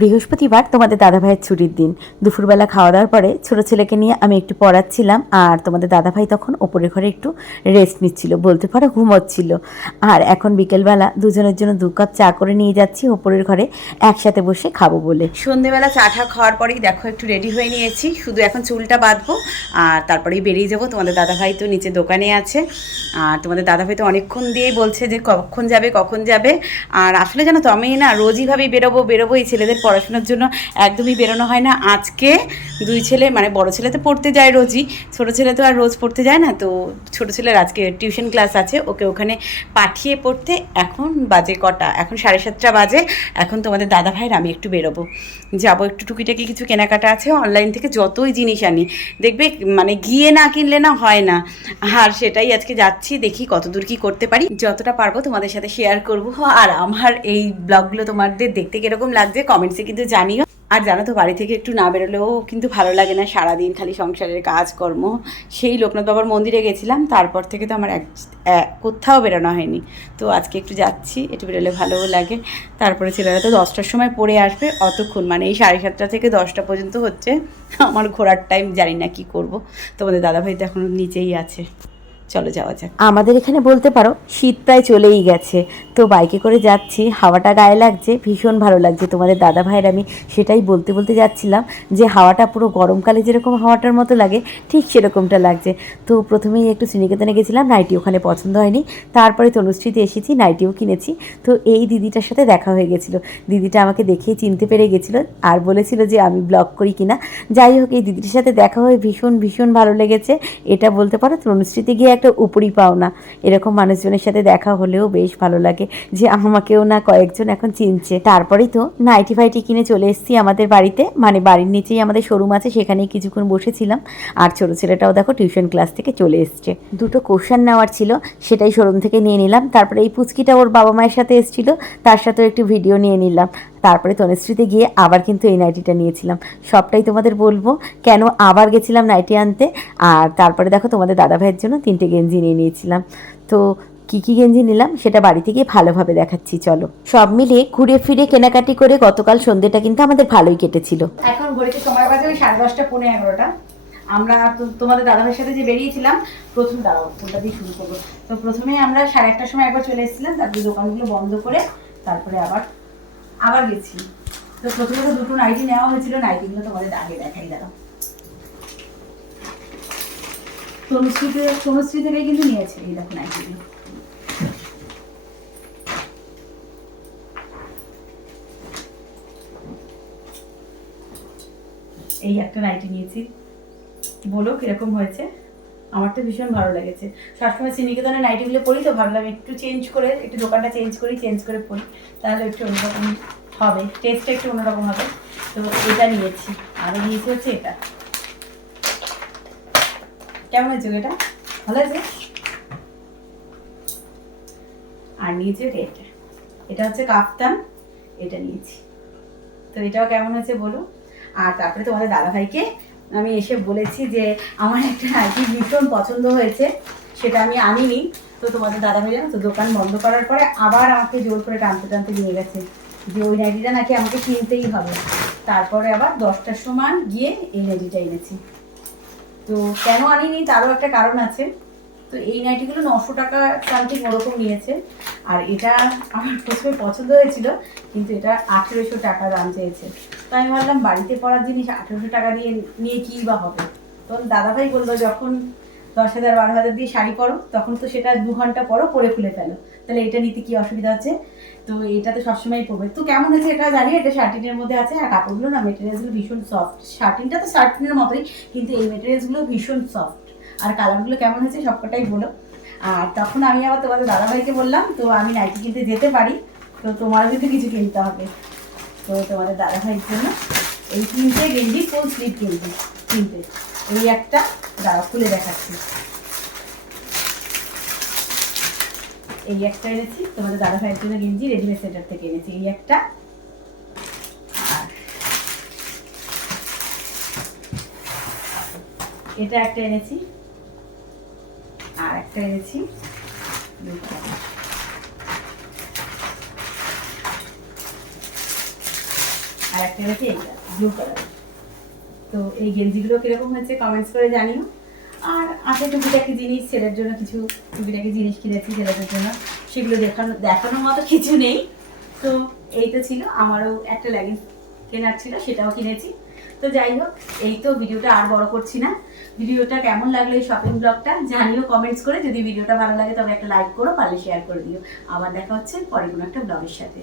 বৃহস্পতিবার তোমাদের দাদাভাইয়ের ছুটির দিন। দুপুরবেলা খাওয়া দাওয়ার পরে ছোটো ছেলেকে নিয়ে আমি একটু পড়াচ্ছিলাম আর তোমাদের দাদাভাই তখন ওপরের ঘরে একটু রেস্ট নিচ্ছিল, বলতে পারো ঘুমোচ্ছিল। আর এখন বিকেলবেলা দুজনের জন্য দু কাপ চা করে নিয়ে যাচ্ছি ওপরের ঘরে, একসাথে বসে খাব বলে। সন্ধেবেলা চা টা খাওয়ার পরেই দেখো একটু রেডি হয়ে নিয়েছি। শুধু এখন চুলটা বাঁধবো আর তারপরেই বেরিয়ে যাব। তোমাদের দাদাভাই তো নিচে দোকানে আছে। আর তোমাদের দাদাভাই তো অনেকক্ষণ দিয়েই বলছে যে কখন যাবে কখন যাবে। আর আসলে জানো তো, আমি না রোজইভাবেই বেরোবো বেরোবো এই ছেলেদের পড়াশোনার জন্য একদমই বেরোনো হয় না। আজকে দুই ছেলে মানে বড় ছেলে তো পড়তে যায় রোজই, ছোটো ছেলে তো আর রোজ পড়তে যায় না। তো ছোটো ছেলের আজকে টিউশন ক্লাস আছে, ওকে ওখানে পাঠিয়ে পড়তে এখন বাজে কটা? এখন সাড়ে সাতটা বাজে। এখন তোমাদের দাদা ভাইয়ের আমি একটু বেরোবো। যাব একটু টুকিটাকি কিছু কেনাকাটা আছে অনলাইন থেকে যতই জিনিস আনি। দেখবে মানে গিয়ে না কিনলে না হয় না। আর সেটাই আজকে যাচ্ছি, দেখি কতদূর কি করতে পারি। যতটা পারব তোমাদের সাথে শেয়ার করব। আর আমার এই ব্লগগুলো তোমাদের দেখতে কীরকম লাগছে কমেন্টসে কিন্তু জানিও, আর জানো তো, বাড়ি থেকে একটু না বেরোলেও কিন্তু ভালো লাগে না। সারাদিন খালি সংসারের কাজকর্ম। সেই লোকনাথ বাবার মন্দিরে গেছিলাম, তারপর থেকে তো আমার এক- কোথাও বেরোনো হয়নি। তো আজকে একটু যাচ্ছি, একটু বেরোলে ভালোও লাগে। তারপরে ছেলেরা তো দশটার সময় পড়ে আসবে, অতক্ষণ মানে এই সাড়ে সাতটা থেকে দশটা পর্যন্ত হচ্ছে। আমার ঘোরার টাইম জানি না কি করব। তোমাদের দাদাভাই তো এখন নিচেই আছে। চলো যাওয়া যাক। আমাদের এখানে বলতে পারো, শীত প্রায় চলেই গেছে। তো বাইকে করে যাচ্ছি, হাওয়াটা গায়ে লাগছে, ভীষণ ভালো লাগছে। তোমাদের দাদা ভাইয়ের আমি সেটাই বলতে বলতে যাচ্ছিলাম যে হাওয়াটা পুরো গরমকালে যেরকম হাওয়াটার মতো লাগে, ঠিক সেরকমটা লাগছে। তো প্রথমেই একটু শ্রীনিকেতনে গেছিলাম নাইটি ওখানে পছন্দ হয়নি। তারপরে তনুশ্রীতে এসেছি, নাইটিও কিনেছি। তো এই দিদিটার সাথে দেখা হয়ে গেছিল। দিদিটা আমাকে দেখেই চিনতে পেরে গেছিল আর বলেছিল যে আমি ব্লগ করি কিনা। যাই হোক, এই দিদিটার সাথে দেখা হয়ে ভীষণ ভীষণ ভালো লেগেছে। এটা বলতে পারো, তনুশ্রীতে গিয়ে একটা উপরি পাওনা এরকম মানুষজনের সাথে দেখা হলেও বেশ ভালো লাগে যে আমাকেও না কয়েকজন এখন চিনছে। তারপরেই তো নাইটি ফাইটি কিনে চলে এসেছি আমাদের বাড়িতে। মানে বাড়ির নিচেই আমাদের শোরুম আছে, সেখানেই কিছুক্ষণ বসেছিলাম। আর ছোটো ছেলেটাও দেখো টিউশন ক্লাস থেকে চলে এসছে। দুটো কোশ্চেন নেওয়ার ছিল, সেটাই শোরুম থেকে নিয়ে নিলাম। তারপরে এই পুচকিটা ওর বাবা মায়ের সাথে এসেছিল, তার সাথেও একটু ভিডিও নিয়ে নিলাম। তারপরে তনুশ্রীতে গিয়ে আবার কিন্তু এই নাইটিটা নিয়েছিলাম। সবটাই তোমাদের বলব, কেন আবার গেছিলাম নাইটি আনতে? আর তারপরে দেখো তোমাদের দাদা ভাইয়ের জন্য তিনটে গেঞ্জি নিয়ে নিয়েছিলাম। তো কী কী গেঞ্জি নিলাম সেটা বাড়িতে গিয়ে ভালোভাবে দেখাচ্ছি, চলো। সব মিলিয়ে ঘুরে ফিরে কেনাকাটি করে গতকাল সন্ধ্যেটা কিন্তু আমাদের ভালোই কেটেছিল। এখন ঘড়িতে সময় বাজে ওই সাড়ে দশটা পৌনে এগারোটা। আমরা তোমাদের দাদাভাইয়ের সাথে যে বেরিয়েছিলাম, প্রথম দাঁড়াও, ফোনটা দিয়ে শুরু করব। তো প্রথমে আমরা সাড়ে একটার সময় একবার চলে এসেছিলাম, তারপরে দোকানগুলো বন্ধ করে তারপরে আবার আবার গেছি। তো প্রথমে তো দুটো নাইটি নেওয়া হয়েছিল নাইটিগুলো তোমাদের আগে দেখাই দাঁড়াও তনুশ্রীতে, তনুশ্রী থেকে কিন্তু নিয়েছে, এই দেখো নাইটিগুলো এই একটা নাইটি নিয়েছি। বলো কীরকম হয়েছে? আমার তো ভীষণ ভালো লেগেছে। সবসময় শ্রীনিকেতনের নাইটিগুলো পরি তো ভাবলাম একটু চেঞ্জ করে, একটু দোকানটা চেঞ্জ করি চেঞ্জ করে পরি। তাহলে একটু অন্যরকম হবে টেস্টটা একটু অন্যরকম হবে। তো এটা নিয়েছি। আরও নিয়েছি হচ্ছে এটা। কেমন হয়েছে এটা? ভালো আছে আর নিয়েছি এটা। এটা হচ্ছে কাফতান, এটা নিয়েছি। তো এটাও কেমন হয়েছে বলো? আর তারপরে তোমাদের দাদাভাইকে আমি এসে বলেছি যে আমার একটা নাইটি ভীষণ পছন্দ হয়েছে, সেটা আমি আনিনি। তো তোমাদের দাদাভাই জানো তো দোকান বন্ধ করার পরে আবার আমাকে জোর করে টানতে টানতে নিয়ে গেছে যে ওই নাইটিটা নাকি আমাকে কিনতেই হবে। তারপরে আবার দশটার সময় গিয়ে এই নাইটিটা এনেছি। তো কেন আনিনি? তারও একটা কারণ আছে। তো এই নাইটিগুলো নশো টাকা সামথিং ওরকম নিয়েছে। আর এটা আমার প্রথমে পছন্দ হয়েছিল, কিন্তু এটা আঠেরোশো টাকা দাম চেয়েছে। তো আমি বললাম বাড়িতে পড়ার জিনিস আঠেরোশো টাকা দিয়ে নিয়ে কী বা হবে? তখন দাদাভাই বলল, যখন দশ হাজার, বারো হাজার দিয়ে শাড়ি পরো, তখন তো সেটা দু ঘণ্টা পরো, পরে খুলে ফেলো। তাহলে এটা নিতে কি অসুবিধা আছে? তো এটা তো সবসময় পরবে। তো কেমন হয়েছে এটা জানি এটা শার্টিনের মধ্যে আছে আর কাপড়গুলো না মেটেরিয়ালসগুলো ভীষণ সফট শার্টিনটা তো শার্টিনের মতোই, কিন্তু এই মেটেরিয়ালসগুলো ভীষণ সফট আর কালারগুলো কেমন হয়েছে সবকটাই বলো। আর তখন আমি আবার তোমাদের দাদাভাইকে বললাম, তো আমি নাইটি কিনতে যেতে পারি, তো তোমারও কিন্তু কিছু কিনতে হবে। তো তোমাদের দাদাভাইয়ের জন্য এই তিনটে গেঞ্জি ফুল স্লিভ গেঞ্জি, তিনটে। এই একটা দাঁড়া খুলে দেখাচ্ছি। এই একটা এনেছি, তোমাদের দাদা ভাইয়ের জন্য গেঞ্জি রেডিমেড সেন্টার থেকে এনেছি। এই একটা এটা একটা এনেছি, আর একটা এনেছি দুটো। আর একটা এনেছি এইটা ব্লু কালার তো এই গেঞ্জিগুলো কীরকম হয়েছে কমেন্টস করে জানিও। আর আছে টুকিটাকি জিনিস, ছেলের জন্য কিছু টুকিটাকি জিনিস কিনেছি ছেলেদের জন্য। সেগুলো দেখানো, দেখানোর মতো কিছু নেই। তো এই তো ছিল, আমারও একটা লেগিংস কেনার ছিল, সেটাও কিনেছি। তো যাই হোক, এই তো ভিডিওটা আর বড় করছি না। ভিডিওটা কেমন লাগল এই শপিং ব্লগটা জানিও কমেন্টস করে। যদি ভিডিওটা ভালো লাগে তবে একটা লাইক করো, পারলে শেয়ার করে দিও। আবার দেখা হচ্ছে পরে কোনো একটা ব্লগের সাথে।